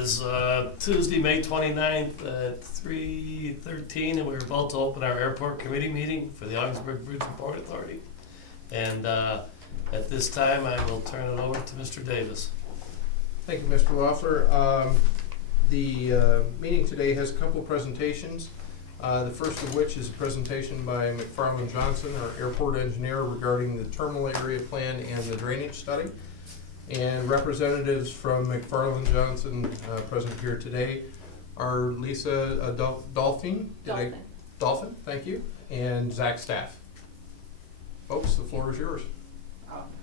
is Tuesday, May 29th at 3:13, and we're about to open our airport committee meeting for the Augsburg Bridge and Port Authority. And at this time, I will turn it over to Mr. Davis. Thank you, Mr. Loeffler. The meeting today has a couple presentations. The first of which is a presentation by McFarland Johnson, our airport engineer, regarding the terminal area plan and the drainage study. And representatives from McFarland Johnson present here today are Lisa Dolphin, thank you, and Zach Staff. Folks, the floor is yours.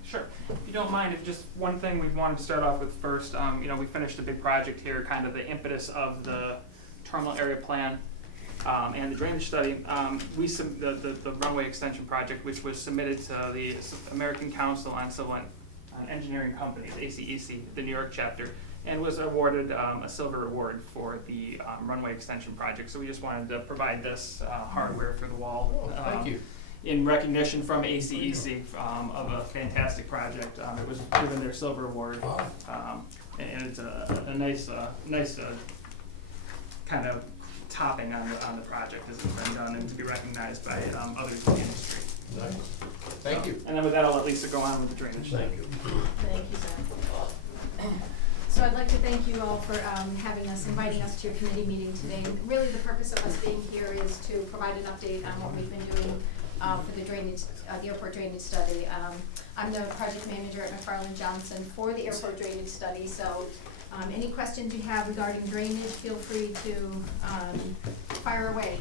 Sure. If you don't mind, if just one thing we wanted to start off with first, we finished a big project here, kind of the impetus of the terminal area plan and the drainage study. The runway extension project, which was submitted to the American Council on Civil and Engineering Companies, ACEC, the New York chapter, and was awarded a silver award for the runway extension project. So we just wanted to provide this hardware for the wall. Thank you. In recognition from ACEC of a fantastic project. It was given their silver award, and it's a nice kind of topping on the project as it's been done and to be recognized by others in the industry. Nice. Thank you. And then with that, I'll let Lisa go on with the drainage. Thank you. Thank you, Zach. So I'd like to thank you all for inviting us to your committee meeting today. And really the purpose of us being here is to provide an update on what we've been doing for the drainage, the airport drainage study. I'm the project manager at McFarland Johnson for the airport drainage study. So any questions you have regarding drainage, feel free to fire away.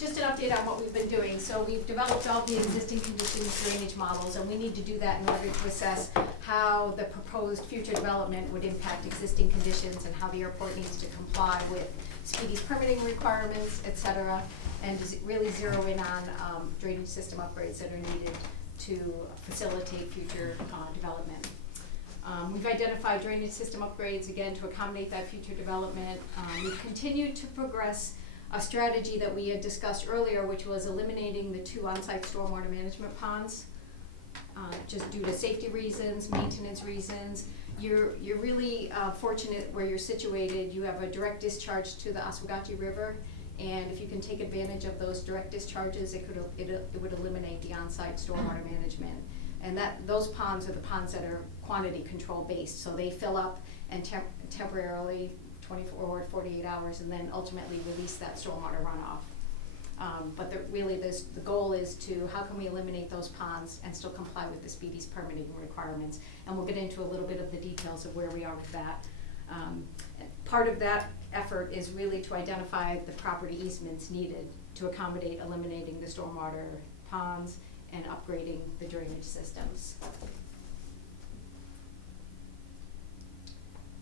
Just an update on what we've been doing. So we've developed all the existing conditions drainage models, and we need to do that in order to assess how the proposed future development would impact existing conditions and how the airport needs to comply with Speedy's permitting requirements, et cetera, and really zero in on drainage system upgrades that are needed to facilitate future development. We've identified drainage system upgrades, again, to accommodate that future development. We've continued to progress a strategy that we had discussed earlier, which was eliminating the 2 on-site stormwater management ponds, just due to safety reasons, maintenance reasons. You're really fortunate where you're situated. You have a direct discharge to the Oswegatchie River, and if you can take advantage of those direct discharges, it would eliminate the on-site stormwater management. And those ponds are the ponds that are quantity control based, so they fill up and temporarily 24 or 48 hours, and then ultimately release that stormwater runoff. But the goal is to, how can we eliminate those ponds and still comply with the Speedy's permitting requirements? And we'll get into a little bit of the details of where we are with that. Part of that effort is really to identify the property easements needed to accommodate eliminating the stormwater ponds and upgrading the drainage systems.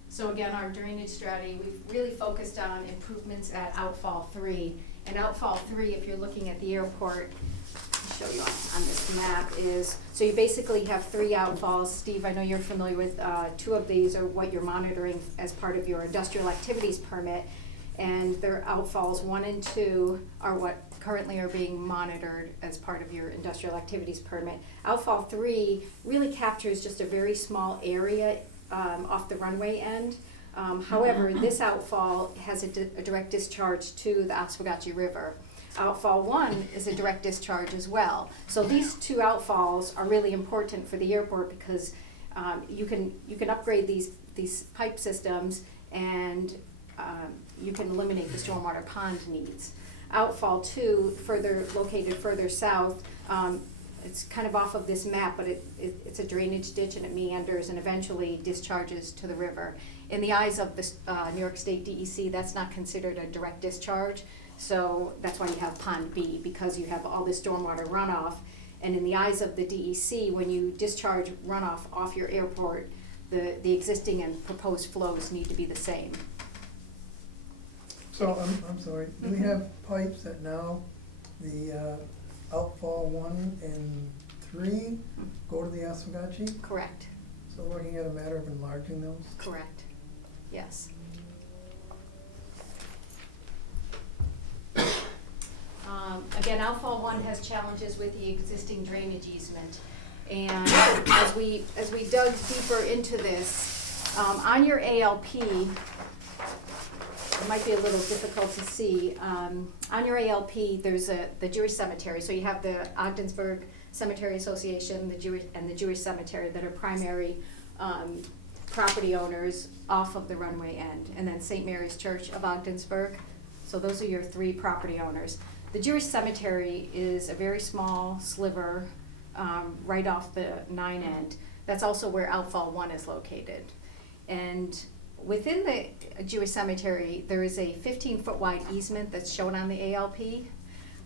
So again, our drainage strategy, we've really focused on improvements at Outfall 3. And Outfall 3, if you're looking at the airport, I'll show you on this map, is, so you basically have 3 outfalls. Steve, I know you're familiar with 2 of these are what you're monitoring as part of your industrial activities permit. And their outfalls 1 and 2 are what currently are being monitored as part of your industrial activities permit. Outfall 3 really captures just a very small area off the runway end. However, this outfall has a direct discharge to the Oswegatchie River. Outfall 1 is a direct discharge as well. So these 2 outfalls are really important for the airport because you can upgrade these pipe systems and you can eliminate the stormwater pond needs. Outfall 2, located further south, it's kind of off of this map, but it's a drainage ditch and it meanders and eventually discharges to the river. In the eyes of the New York State DEC, that's not considered a direct discharge, so that's why you have Pond B, because you have all this stormwater runoff. And in the eyes of the DEC, when you discharge runoff off your airport, the existing and proposed flows need to be the same. So, I'm sorry, do we have pipes that now the outfall 1 and 3 go to the Oswegatchie? Correct. So looking at a matter of enlarging those? Correct. Yes. Again, outfall 1 has challenges with the existing drainage easement. And as we dug deeper into this, on your ALP, it might be a little difficult to see. On your ALP, there's the Jewish cemetery, so you have the Ogdensburg Cemetery Association, the Jewish Cemetery that are primary property owners off of the runway end, and then St. Mary's Church of Ogdensburg. So those are your three property owners. The Jewish cemetery is a very small sliver right off the 9 end. That's also where Outfall 1 is located. And within the Jewish cemetery, there is a 15-foot wide easement that's shown on the ALP.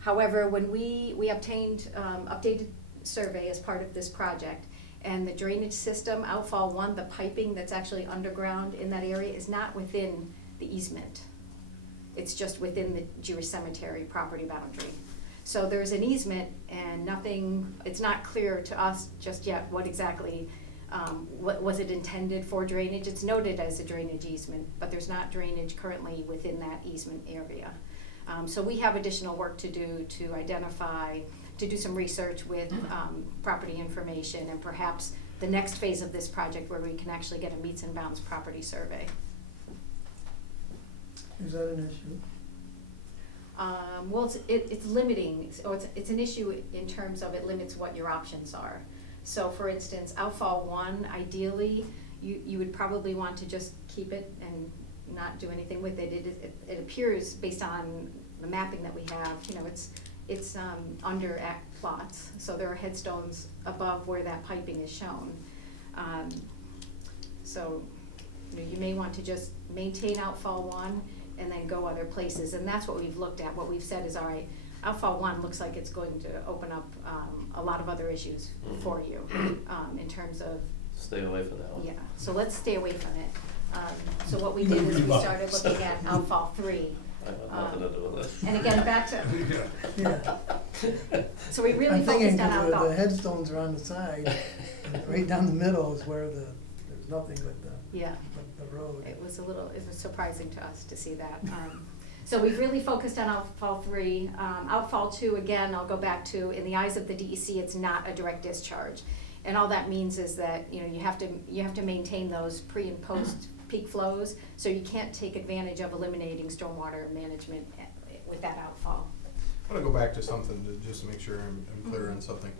However, when we obtained updated survey as part of this project, and the drainage system, Outfall 1, the piping that's actually underground in that area is not within the easement. It's just within the Jewish cemetery property boundary. So there's an easement and nothing, it's not clear to us just yet what exactly, what was it intended for drainage. It's noted as a drainage easement, but there's not drainage currently within that easement area. So we have additional work to do to identify, to do some research with property information, and perhaps the next phase of this project where we can actually get a meets and bounds property survey. Is that an issue? Well, it's limiting, or it's an issue in terms of it limits what your options are. So for instance, Outfall 1, ideally, you would probably want to just keep it and not do anything with it. It appears, based on the mapping that we have, you know, it's under act plots, so there are headstones above where that piping is shown. So you know, you may want to just maintain Outfall 1 and then go other places, and that's what we've looked at. What we've said is, all right, Outfall 1 looks like it's going to open up a lot of other issues for you in terms of. Stay away from that one. Yeah, so let's stay away from it. So what we did is we started looking at Outfall 3. I have nothing to do with it. And again, back to, Yeah. so we really I'm thinking focused on the Outfall. headstones are on the side, and right down the middle is where there's nothing but Yeah, the road. it was surprising to us to see that. So we've really focused on Outfall 3. Outfall 2, again, I'll go back to, in the eyes of the DEC, it's not a direct discharge. And all that means is that, you know, you have to maintain those pre and post peak flows, so you can't take advantage of eliminating stormwater management with that outfall. I want to go back to something just to make sure I'm clear on something.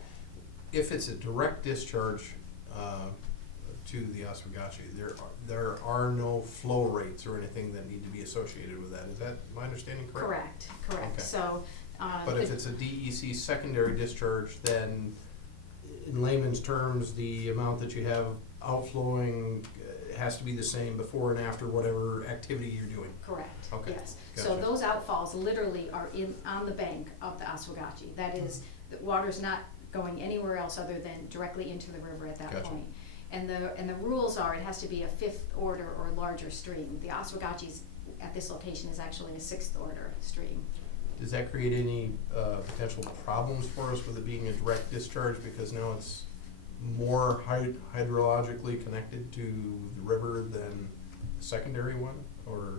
If it's a direct discharge to the Oswegatchie, there are no flow rates or anything that need to be associated with that. Is that my understanding correct? Correct. Okay. So. But if it's a DEC secondary discharge, then in layman's terms, the amount that you have outflowing has to be the same before and after whatever activity you're doing. Correct, Okay, yes. gotcha. So those outfalls literally are on the bank of the Oswegatchie. That is, the water's not going anywhere else other than directly into the river at that Gotcha. point. And the rules are, it has to be a 5th order or larger stream. The Oswegatchie's at this location is actually a 6th order stream. Does that create any potential problems for us with it being a direct discharge, because now it's more hydrologically connected to the river than the secondary one? Or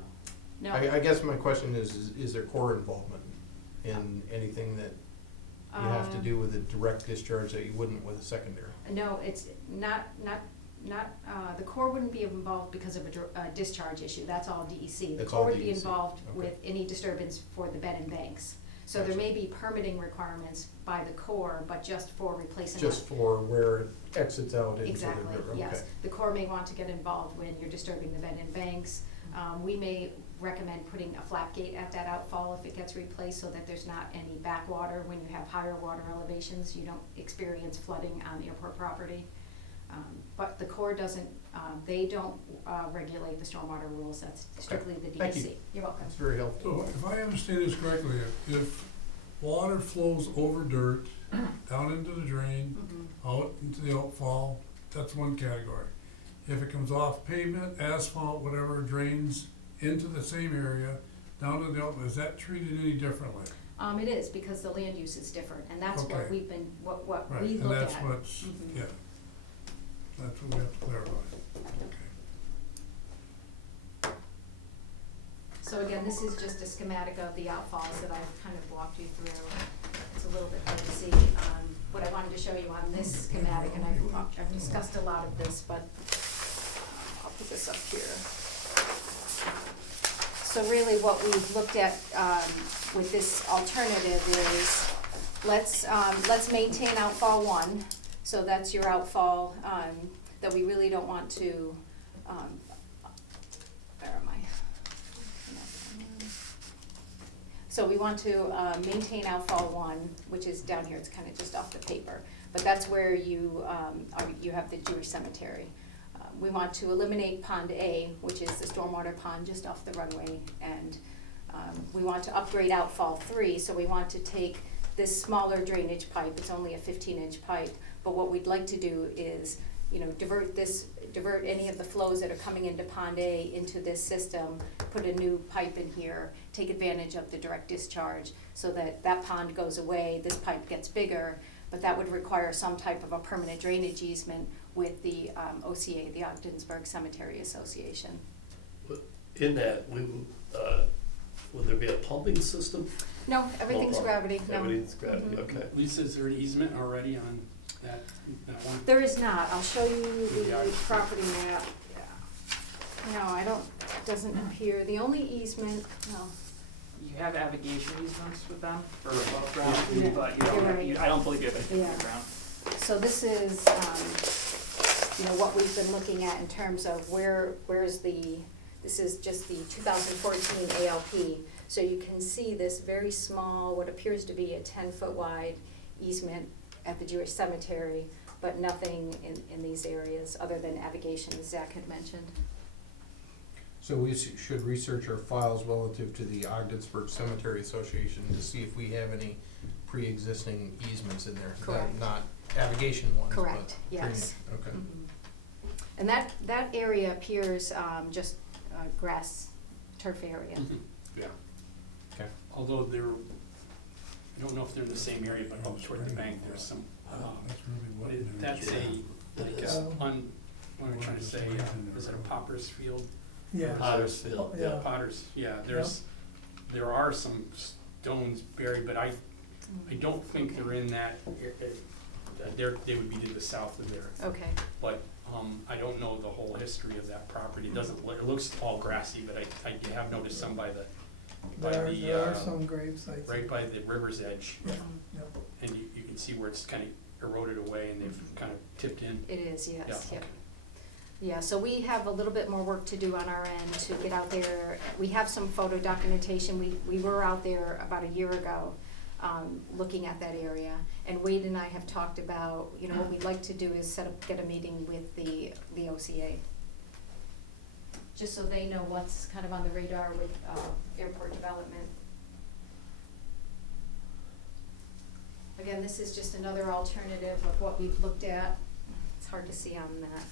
No. I guess my question is there Corps involvement in anything that you have to do with a direct discharge that you wouldn't with a secondary? No, it's not, the Corps wouldn't be involved because of a discharge issue. That's all DEC. The That's Corps all would be DEC. involved Okay. with any disturbance for the bed and banks. So there Gotcha. may be permitting requirements by the Corps, but just for replacing. Just for where it exits out into the Exactly, river? yes. Okay. The Corps may want to get involved when you're disturbing the bed and banks. We may recommend putting a flap gate at that outfall if it gets replaced, so that there's not any backwater. When you have higher water elevations, you don't experience flooding on airport property. But the Corps doesn't, they don't regulate the stormwater rules. That's strictly the DEC. Thank you. You're welcome. That's very helpful. So if I understand this correctly, if water flows over dirt, down into the drain, out into the outfall, that's one category. If it comes off pavement, asphalt, whatever, drains into the same area, down to the outfall, is that treated any differently? It is, because the land use is different, and that's what Okay. we've been, what Right, we and look at. that's what's, Mhm. yeah, that's what we have to clarify. Okay. So again, this is just a schematic of the outfalls that I've kind of walked you through. It's a little bit hard to see. What I wanted to show you on this schematic, and I've discussed a lot of this, but I'll put this up here. So so really what we've looked at, with this alternative is, let's maintain outfall one, so that's your outfall, that we really don't want to, where am I? So we want to, maintain outfall one, which is down here, it's kinda just off the paper, but that's where you, you have the Jewish cemetery. We want to eliminate Pond A, which is the stormwater pond just off the runway, and we want to upgrade outfall 3, so we want to take this smaller drainage pipe, it's only a 15-inch pipe, but what we'd like to do is, divert any of the flows that are coming into Pond A into this system, put a new pipe in here, take advantage of the direct discharge, so that that pond goes away, this pipe gets bigger, but that would require some type of a permanent drainage easement with the OCA, the Ogdensburg Cemetery Association. In that, would there be a pumping system? No, everything's Oh, gravity, no. Everything's gravity, Mhm. okay. Lisa, is there an easement already on that one? There is not, I'll show you Yeah. the property map. No, I don't, it doesn't appear, the only easement, no, You have navigation easements with them for above ground, Yeah. but you You're don't, right. I don't believe you have anything Yeah. underground. so this is, what we've been looking at in terms of where's this is just the 2014 ALP. So you can see this very small, what appears to be a 10-foot wide easement at the Jewish cemetery, but nothing in these areas other than navigation, as Zach had mentioned. So we should research our files relative to the Ogdensburg Cemetery Association to see if we have any pre-existing easements in there. Correct. Not navigation ones, but Correct, yes. drainage. Okay. Mhm. And that area appears just grass turf area. Mhm. Yeah. Okay. Although I don't know if they're in the same area, but up toward the bank, there's some, That's really what. that's like what am I trying to say, is it a Popper's Field? Yeah. Potter's Field, Yeah. yeah. Potter's, yeah, there are some stones buried, but I don't think they're in that, they would be to the south of there. Okay, But I don't know the whole history of that property. It doesn't, it looks all grassy, but I have noticed some by There are the, some grave sites. right by the river's edge. Yeah, Mhm. yeah. And you can see where it's kind of eroded away and they've kind of tipped in. it is, yes, Yeah, yep. okay. Yeah, so we have a little bit more work to do on our end to get out there. We have some photo documentation. We were out there about a year ago, looking at that area. And Wade and I have talked about, what we'd like to do is get a meeting with the OCA. Just so they know what's kind of on the radar with, airport development. Again, this is just another alternative of what we've looked at. It's hard to see on that.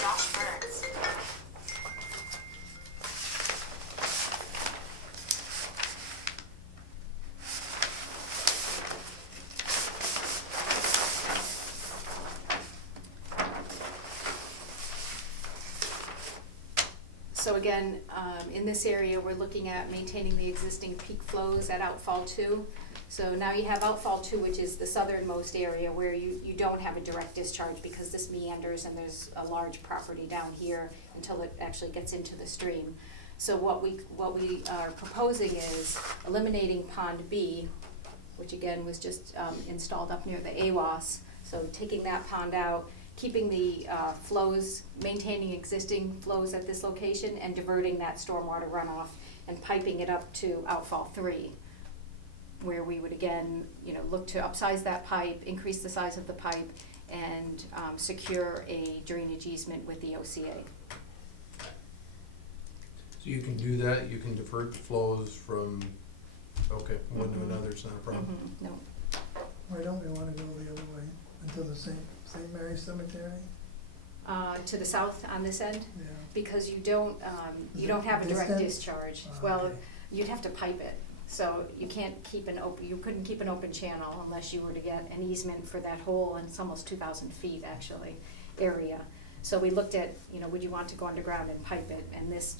Josh Burns. So again, in this area, we're looking at maintaining the existing peak flows at outfall 2. So now you have outfall 2, which is the southernmost area where you don't have a direct discharge because this meanders and there's a large property down here until it actually gets into the stream. So what we are proposing is eliminating Pond B, which again was just installed up near the AWAS. So taking that pond out, keeping the flows, maintaining existing flows at this location and diverting that stormwater runoff and piping it up to outfall 3, where we would again, look to upsize that pipe, increase the size of the pipe, and secure a drainage easement with the OCA. So you can do that, you can divert flows from, one to Mhm. another, it's not a problem. No. Why don't we wanna go the other way, into the St. Mary's Cemetery? To the south on this end, Yeah. because you don't have a direct Distance? discharge. Oh, Well, okay. you'd have to pipe it, so you can't keep you couldn't keep an open channel unless you were to get an easement for that whole, and it's almost 2,000 feet actually, area. So we looked at, would you want to go underground and pipe it, and this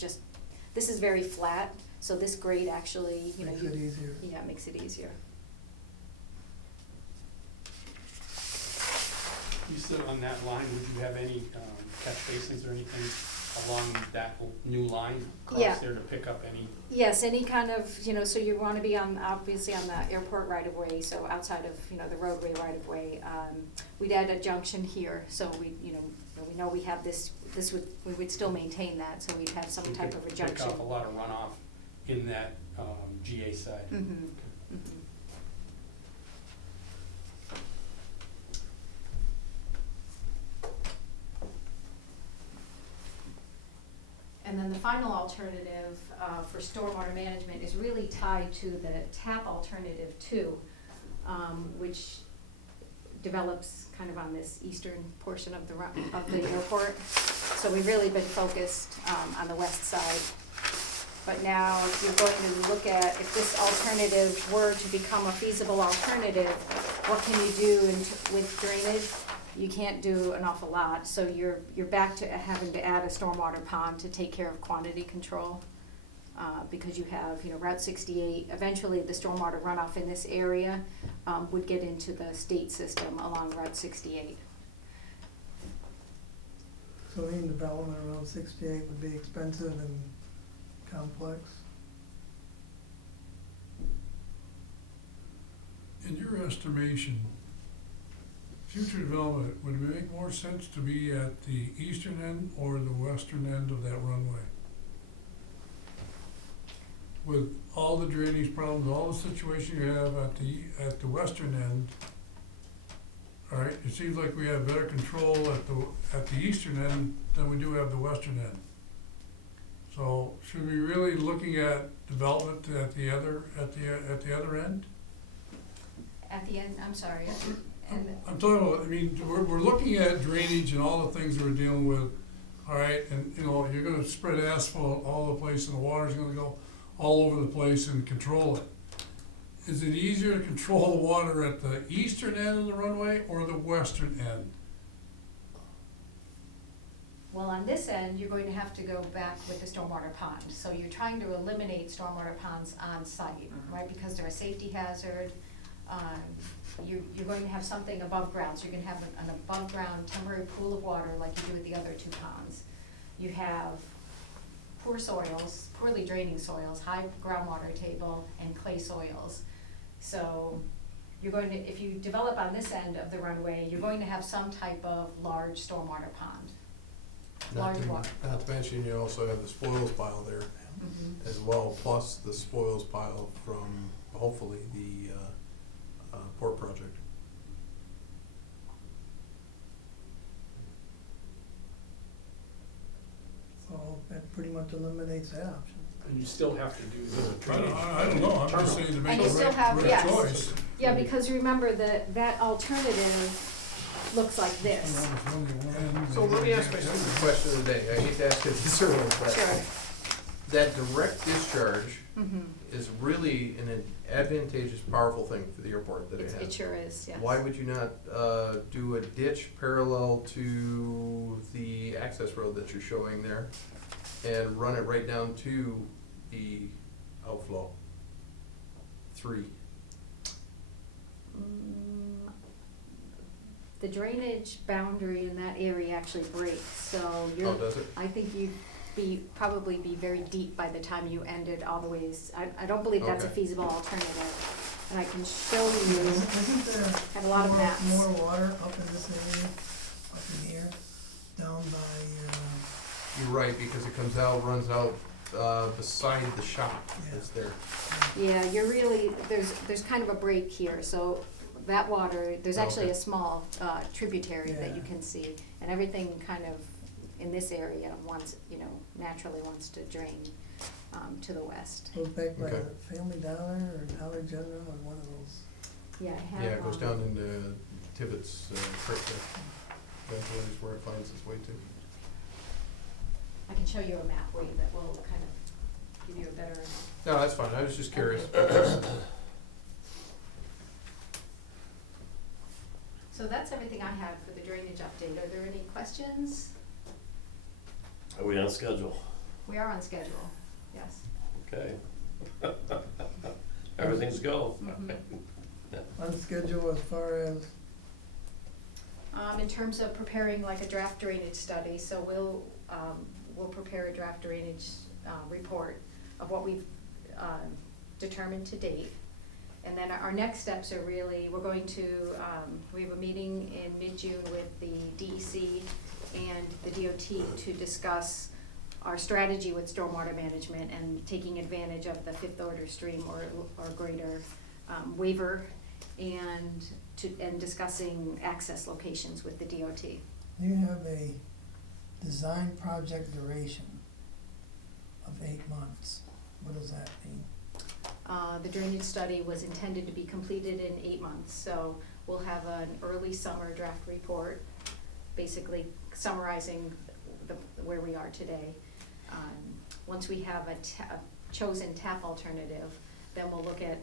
is very flat, so this grade actually, Makes it easier. yeah, it makes it easier. You said on that line, would you have any catch basins or anything along that new line Yeah. across there to pick up any, Yes, any kind of, so you wanna be on, obviously on the airport right of way, so outside of, the roadway right of way. We'd add a junction here, so we know we have we would still maintain that, so we'd have some you type could of a pick junction. off a lot of runoff in that, GA side. Mhm. And then the final alternative for stormwater management is really tied to the TAP alternative too, which develops kind of on this eastern portion of the airport. So we've really been focused on the west side. But now, if you're going to look at, if this alternative were to become a feasible alternative, what can you do with drainage? You can't do an awful lot, so you're back to having to add a stormwater pond to take care of quantity control. Because you have, Route 68, eventually the stormwater runoff in this area would get into the state system along Route 68. So any development around 68 would be expensive and complex. In your estimation, future development, would it make more sense to be at the eastern end or the western end of that runway? With all the drainage problems, all the situation you have at the western end, all right, it seems like we have better control at the eastern end than we do have the western end. So should we really looking at development at the other end? At the end, I'm sorry, and I'm talking about, we're looking at drainage and all the things that we're dealing with, all right, and, you're gonna spread asphalt all over the place and the water's gonna go all over the place and control it. Is it easier to control the water at the eastern end of the runway or the western end? well, on this end, you're going to have to go back with the stormwater pond. So you're trying to eliminate stormwater ponds on site, right, because they're a safety hazard. You're going to have something above ground, so you're gonna have an above ground temporary pool of water like you do with the other two ponds. You have poor soils, poorly draining soils, high groundwater table, and clay soils. So you're going to, if you develop on this end of the runway, you're going to have some type of large stormwater pond. Not Large water. to mention, you also have the spoils pile there Mhm. as well, plus the spoils pile from hopefully the port project. So that pretty much eliminates that option. And you still have to do the I drainage. don't know, I'm just saying to make And the you still have- right yes. choice. Yeah, because remember that alternative looks like this. So let me ask my stupid question of the day. I hate to ask it this early, but Sure. that direct discharge Mhm. is really an advantageous, powerful thing for the airport that it has. It sure is, yes. Why would you not do a ditch parallel to the access road that you're showing there and run it right down to the outflow? 3. The drainage boundary in that area actually breaks, so Oh, you're, does it? I think you'd probably be very deep by the time you ended all the ways. I don't believe that's a Okay. feasible alternative. And I can show you, Isn't there have a lot of maps. more water up in this area, up in here, down by, You're right, because it comes out, runs out beside the shop that's there. Yeah, you're really, there's kind of a break here, so that water, there's actually Okay. a small tributary that you Yeah. can see. And everything kind of in this area wants, naturally wants to drain to the west. goes back by Okay. the Family Dollar or Dollar General or one of those. Yeah, I have. Yeah, it goes down into Tibbetts Creek there. That's where it finds its way to. I can show you a map way that will kind of give you a better. No, that's fine. I was just curious. So that's everything I have for the drainage update. Are there any questions? Are we on schedule? We are on schedule, yes. Okay. Everything's go. Mhm. On schedule as far as, In terms of preparing like a draft drainage study, so we'll prepare a draft drainage report of what we've determined to date. And then our next steps are really, we're going to, we have a meeting in mid-June with the DEC and the DOT to discuss our strategy with stormwater management and taking advantage of the fifth order stream or greater waiver, and discussing access locations with the DOT. You have a design project duration of 8 months. What does that mean? The drainage study was intended to be completed in 8 months, so we'll have an early summer draft report, basically summarizing where we are today. Once we have a chosen TAP alternative, then we'll look at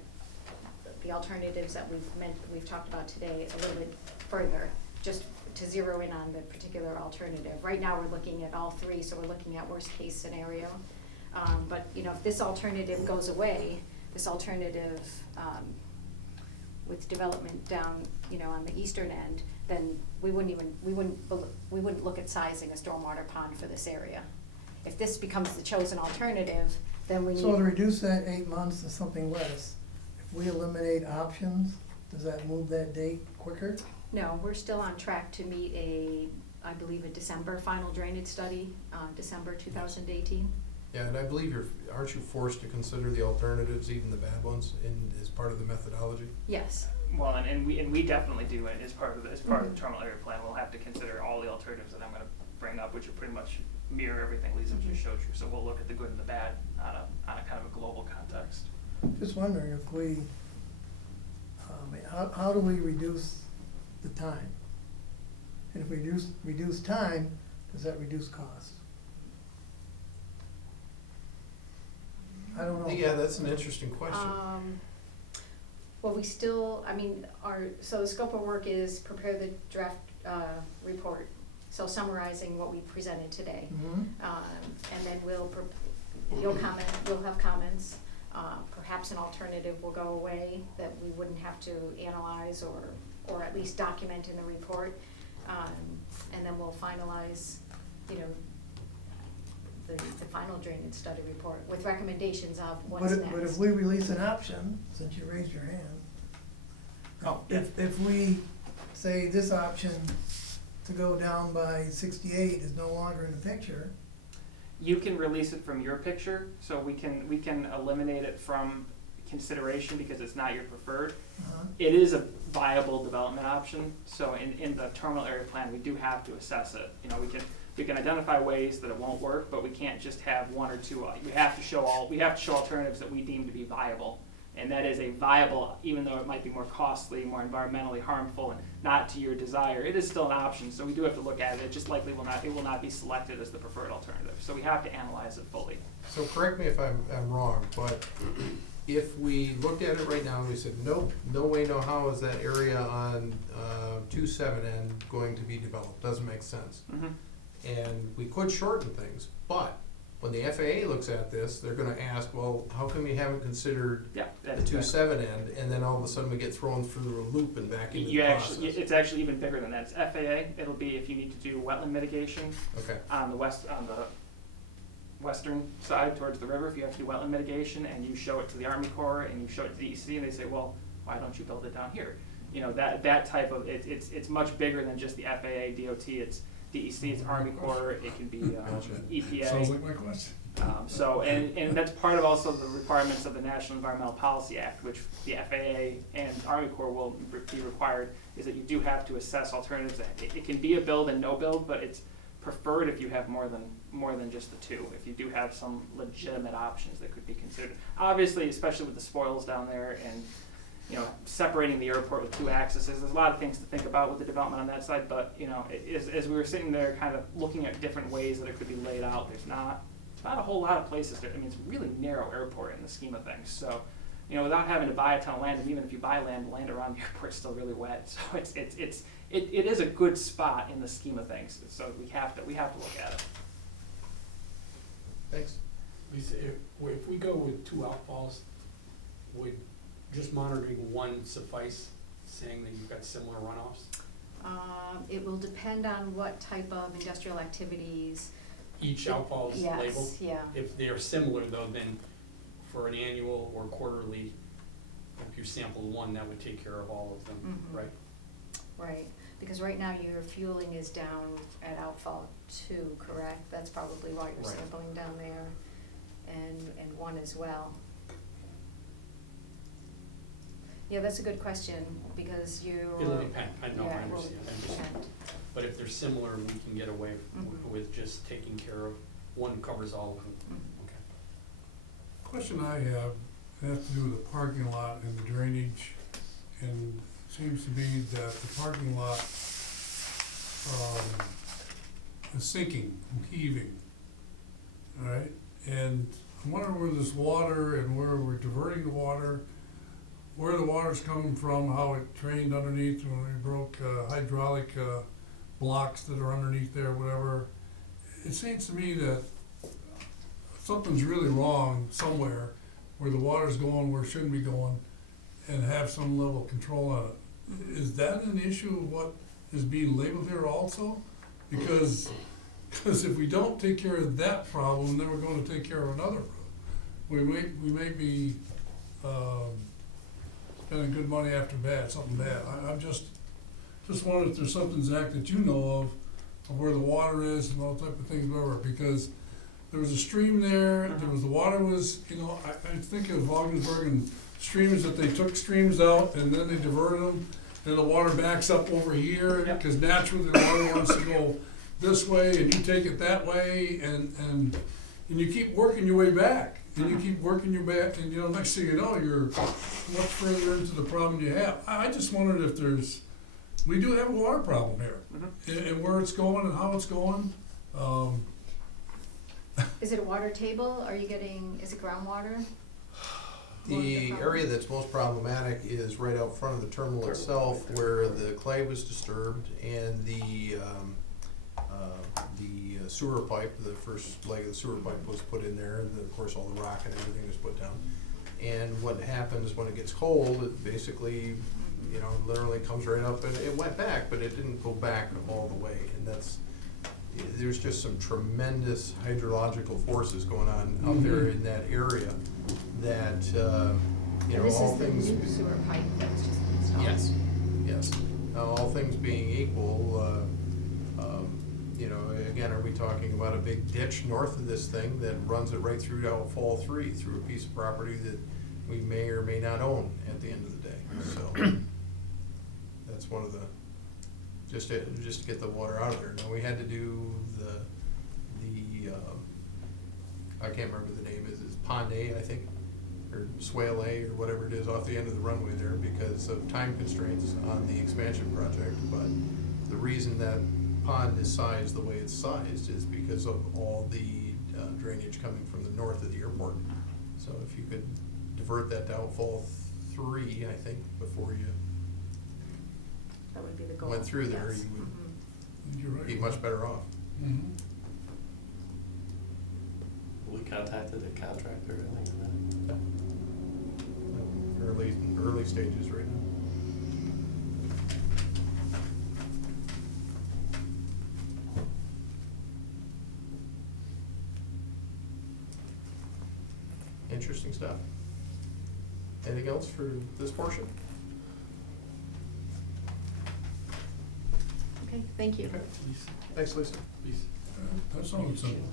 the alternatives that we've talked about today a little bit further, just to zero in on the particular alternative. Right now, we're looking at all three, so we're looking at worst case scenario. But you know, if this alternative goes away, this alternative with development down, you know, on the eastern end, then we wouldn't look at sizing a stormwater pond for this area. If this becomes the chosen alternative, then we need. So to reduce that 8 months to something less, if we eliminate options, does that move that date quicker? No, we're still on track to meet I believe a December final drainage study, December 2018. Yeah, and I believe aren't you forced to consider the alternatives, even the bad ones, as part of the methodology? Yes. Well, and we definitely do it as part of the terminal area plan. We'll have to consider all the alternatives that I'm going to bring up, which are pretty much mirror everything Lisa just showed you. So we'll look at the good and the bad on a kind of a global context. Just wondering if we, how do we reduce the time? And if we reduce time, does that reduce cost? I don't know. Yeah, that's an interesting question. Well, we still, so the scope of work is prepare the draft report, so summarizing what we presented today. Mhm. And then we'll have comments. Perhaps an alternative will go away that we wouldn't have to analyze or at least document in the report. And then we'll finalize, you know, the final drainage study report with recommendations of what's next. But if we release an option, since you raised your hand, Oh, yeah. if we say this option to go down by 68 is no longer in the picture, You can release it from your picture, so we can eliminate it from consideration because it's not your preferred. It is a viable development option, so in the terminal area plan, we do have to assess it. You know, we can identify ways that it won't work, but we can't just have one or two. We have to show alternatives that we deem to be viable, and that is a viable, even though it might be more costly, more environmentally harmful, and not to your desire. It is still an option, so we do have to look at it. It just likely will not be selected as the preferred alternative. So we have to analyze it fully. So correct me if I'm wrong, but if we looked at it right now and we said, nope, no way, no how is that area on 27N going to be developed, doesn't make sense. Mm-hmm. And we could shorten things, but when the FAA looks at this, they're gonna ask, well, how come you haven't considered Yeah, the that's 27 end, and then all of a sudden we get thrown through a loop and back into the process. It's actually even bigger than that. It's FAA. It'll be if you need to do wetland mitigation Okay, on the western side towards the river. If you have to do wetland mitigation and you show it to the Army Corps and you show it to the DEC and they say, well, why don't you build it down here? You know, that type of it's much bigger than just the FAA, DOT. It's DEC, it's Army Corps. It can be EPA. Sounds like my question. And that's part of also the requirements of the National Environmental Policy Act, which the FAA and Army Corps will be required, is that you do have to assess alternatives. It can be a build and no build, but it's preferred if you have more than just the two. If you do have some legitimate options that could be considered. Obviously, especially with the spoils down there and separating the airport with two accesses, there's a lot of things to think about with the development on that side. But as we were sitting there, kind of looking at different ways that it could be laid out, there's not a whole lot of places there. I mean, it's a really narrow airport in the scheme of things. So, without having to buy a ton of land, and even if you buy land, the land around the airport's still really wet. So it is a good spot in the scheme of things. So we have to look at it. thanks. Lisa, if we go with two outfalls, would just monitoring one suffice, saying that you've got similar runoffs? It will depend on what type of industrial activities each outfall is labeled? Yes, yeah. If they are similar though, then for an annual or quarterly, if you sample one, that would take care of all of them, Mhm. right? Right, because right now your fueling is down at outfall 2, correct? That's probably why you're Right. sampling down there, and 1 as well. Yeah, that's a good question, because you're. It'll depend, I know, I Yeah, it will understand, I just, depend. but if they're similar, we can get away Mhm. with just taking care of, one covers all of them, Mhm. okay? Question I have has to do with the parking lot and the drainage, and it seems to be that the parking lot, is sinking, heaving, all right? And I'm wondering where this water and where we're diverting the water, where the water's coming from, how it drained underneath when we broke hydraulic blocks that are underneath there, whatever. It seems to me that something's really wrong somewhere where the water's going where it shouldn't be going, and have some level of control on it. Is that an issue of what is being labeled here also? Because if we don't take care of that problem, then we're gonna take care of another problem. We may be, spending good money after bad, something bad. I'm just wondering if there's something, Zach, that you know of where the water is and all type of things, whatever, because there was a stream there, the water was, I think of Augsburg and streams that they took streams out and then they diverted them, and the water backs up over here, Yep. cause naturally the water wants to go this way and you take it that way, and you keep working your way back, and you keep working your back, and next thing you know, you're much further into the problem you have. I just wondered if we do have a water problem here, and where it's going and how it's going. Is it a water table? Is it groundwater? The area that's most problematic is right out front of the terminal itself, where the clay was disturbed and the sewer pipe, the first leg of the sewer pipe was put in there, and then of course all the rock and everything was put down. And what happens when it gets cold, it basically, literally comes right up, and it went back, but it didn't go back all the way, and there's just some tremendous hydrological forces going on out there in that area that, And this all is the things. new sewer pipe that was just installed? Yes. All things being equal, again, are we talking about a big ditch north of this thing that runs it right through to Fall 3, through a piece of property that we may or may not own at the end of the day? So, that's one of the, just to get the water out of there. Now, we had to do I can't remember the name, it's Pond A, I think, or Swale A, or whatever it is, off the end of the runway there because of time constraints on the expansion project. But the reason that pond is sized the way it's sized is because of all the drainage coming from the north of the airport. So if you could divert that to outfall 3, I think, before you That would be the goal. went through there, yes. you would Mhm. You're right. be much better off. Mhm. We contacted a contractor or anything like that? Early stages right now. Interesting stuff. Anything else for this portion? Okay, thank you. Thanks, Lisa. That sounds simple.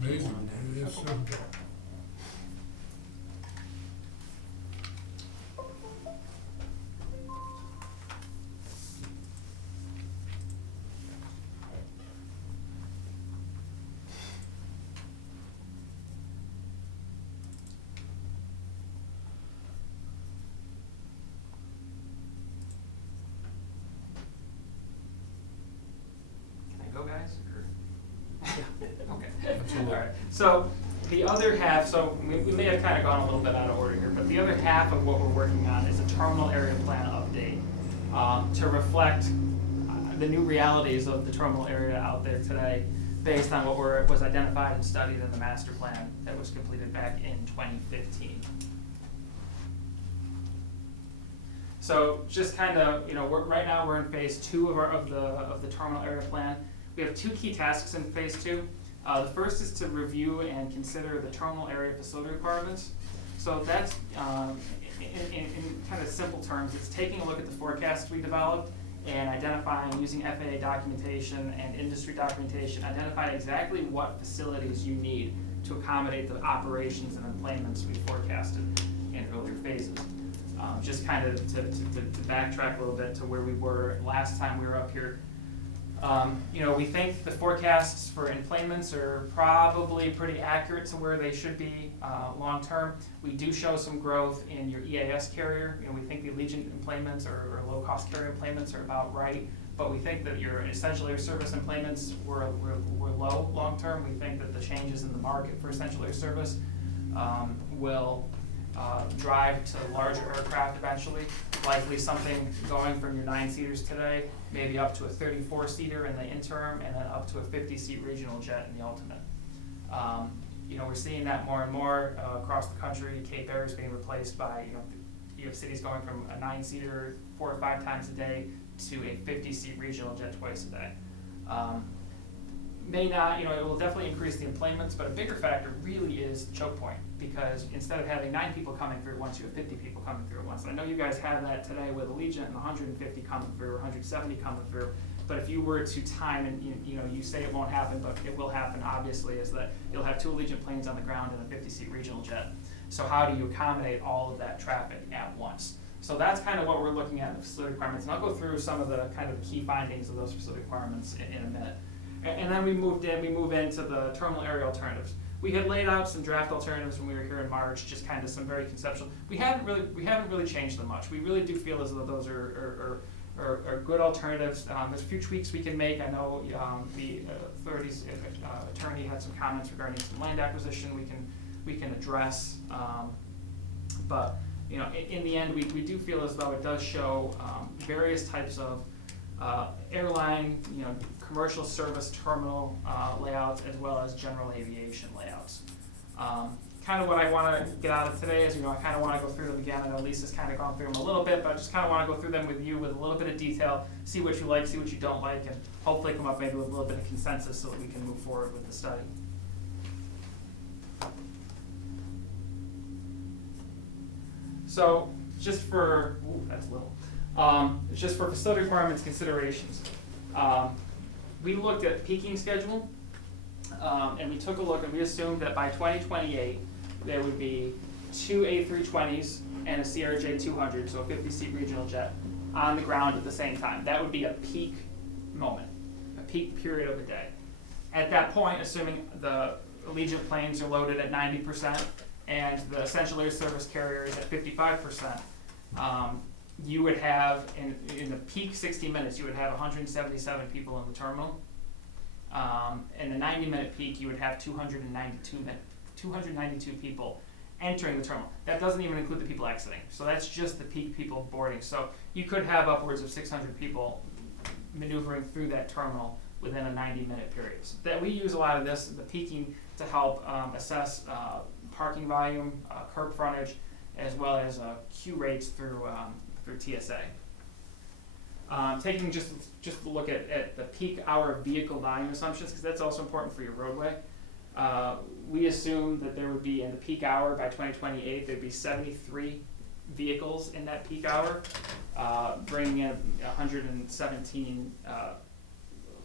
Amazing. It is simple. Can I go, guys? Okay. Absolutely. All right. So the other half, we may have kind of gone a little bit out of order here, but the other half of what we're working on is a terminal area plan update to reflect the new realities of the terminal area out there today, based on what was identified and studied in the master plan that was completed back in 2015. So just kind of, right now we're in phase 2 of the terminal area plan. We have two key tasks in phase 2. The first is to review and consider the terminal area facility requirements. So that's, in kind of simple terms, it's taking a look at the forecast we developed and identifying, using FAA documentation and industry documentation, identifying exactly what facilities you need to accommodate the operations and employments we forecasted in earlier phases. Just kind of to backtrack a little bit to where we were last time we were up here. We think the forecasts for employments are probably pretty accurate to where they should be long term. We do show some growth in your EAS carrier. We think the Allegiant employments or low cost carrier employments are about right, but we think that your essential air service employments were low long term. We think that the changes in the market for essential air service will drive to larger aircraft eventually, likely something going from your 9-seaters today, maybe up to a 34-seater in the interim, and then up to a 50-seat regional jet in the ultimate. We're seeing that more and more across the country. Cape Air is being replaced by, you have cities going from a 9-seater 4 or 5 times a day to a 50-seat regional jet twice a day. May not, it will definitely increase the employments, but a bigger factor really is choke point, because instead of having 9 people coming through at once, you have 50 people coming through at once. I know you guys have that today with Allegiant and 150 coming through, 170 coming through, but if you were to time, and you say it won't happen, but it will happen obviously, is that you'll have 2 Allegiant planes on the ground and a 50-seat regional jet. So how do you accommodate all of that traffic at once? So that's kind of what we're looking at in the facility requirements, and I'll go through some of the kind of key findings of those facility requirements in a minute. And then we move into the terminal area alternatives. We had laid out some draft alternatives when we were here in March, just kind of some very conceptual. We haven't really changed them much. We really do feel as though those are good alternatives. There's a few tweaks we can make. I know the authorities attorney had some comments regarding some land acquisition we can address. But in the end, we do feel as though it does show various types of airline, commercial service terminal layouts, as well as general aviation layouts. Kind of what I want to get out of today is, I kind of want to go through them again. I know Lisa's kind of gone through them a little bit, but I just kind of want to go through them with you with a little bit of detail, see what you like, see what you don't like, and hopefully come up maybe with a little bit of consensus so that we can move forward with the study. So just for, that's little. Just for facility requirements considerations. We looked at peaking schedule, and we took a look and we assumed that by 2028 there would be 2 A320s and a CRJ 200, so a 50-seat regional jet, on the ground at the same time. That would be a peak moment, a peak period of the day. At that point, assuming the Allegiant planes are loaded at 90% and the essential air service carrier is at 55%, you would have, in the peak 60 minutes, you would have 177 people in the terminal. In the 90-minute peak, you would have 292 people entering the terminal. That doesn't even include the people exiting. So that's just the peak people boarding. So you could have upwards of 600 people maneuvering through that terminal within a 90-minute period. So that we use a lot of this, the peaking, to help assess parking volume, curb frontage, as well as queue rates through TSA. Taking just a look at the peak hour vehicle volume assumptions, because that's also important for your roadway. We assume that there would be, in the peak hour by 2028, there'd be 73 vehicles in that peak hour, bringing in 117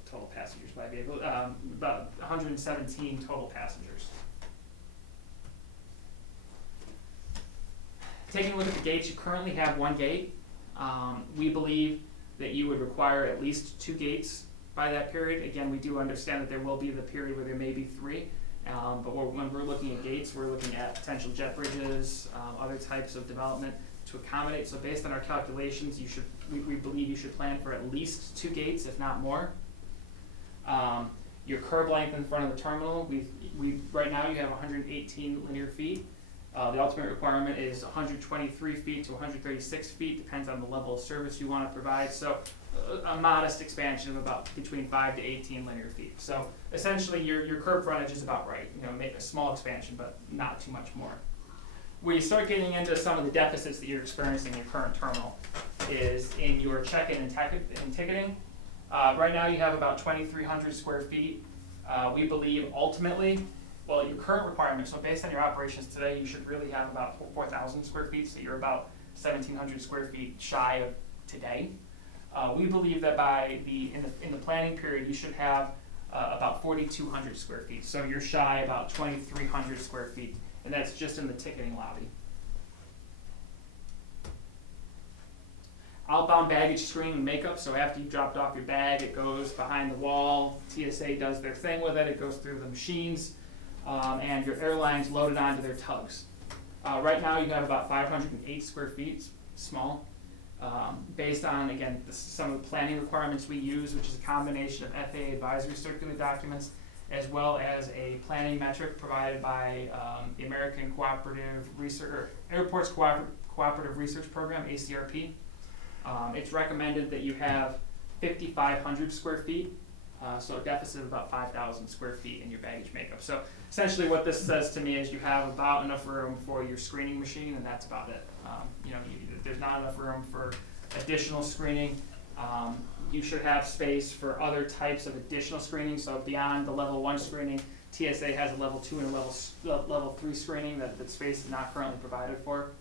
total passengers by vehicle, about 117 total passengers. Taking a look at the gates, you currently have 1 gate. We believe that you would require at least 2 gates by that period. Again, we do understand that there will be the period where there may be 3, but when we're looking at gates, we're looking at potential jet bridges, other types of development to accommodate. So based on our calculations, we believe you should plan for at least 2 gates, if not more. Your curb length in front of the terminal, right now you have 118 linear feet. The ultimate requirement is 123 feet to 136 feet, depends on the level of service you want to provide. So a modest expansion of about between 5 to 18 linear feet. So essentially your curb frontage is about right. Make a small expansion, but not too much more. Where you start getting into some of the deficits that you're experiencing in your current terminal is in your check-in and ticketing. Right now you have about 2,300 square feet. We believe ultimately, well, your current requirements, so based on your operations today, you should really have about 4,000 square feet, so you're about 1,700 square feet shy of today. We believe that in the planning period, you should have about 4,200 square feet, so you're shy about 2,300 square feet, and that's just in the ticketing lobby. Outbound baggage screening and makeup, so after you've dropped off your bag, it goes behind the wall, TSA does their thing with it, it goes through the machines, and your airline's loaded onto their tugs. Right now you have about 508 square feet, small. Based on, again, some of the planning requirements we use, which is a combination of FAA advisory circular documents, as well as a planning metric provided by the American Cooperative Research, or Airports Cooperative Research Program, ACRP. It's recommended that you have 5,500 square feet, so a deficit of about 5,000 square feet in your baggage makeup. So essentially what this says to me is you have about enough room for your screening machine, and that's about it. There's not enough room for additional screening. You should have space for other types of additional screening, so beyond the level 1 screening, TSA has a level 2 and a level 3 screening that space is not currently provided for.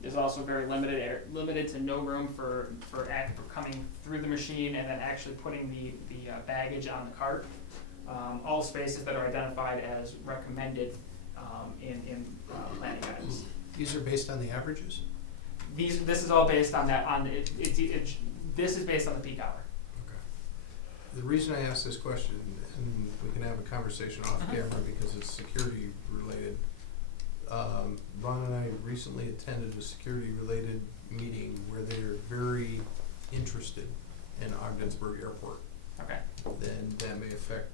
There's also very limited to no room for coming through the machine and then actually putting the baggage on the cart. All spaces that are identified as recommended in planning guidance. These are based on the averages? This is all based on that. This is based on the peak hour. Okay. The reason I ask this question, and we can have a conversation off camera because it's security related. Ron and I recently attended a security related meeting where they're very interested in Ogdensburg Airport. Okay. Then that may affect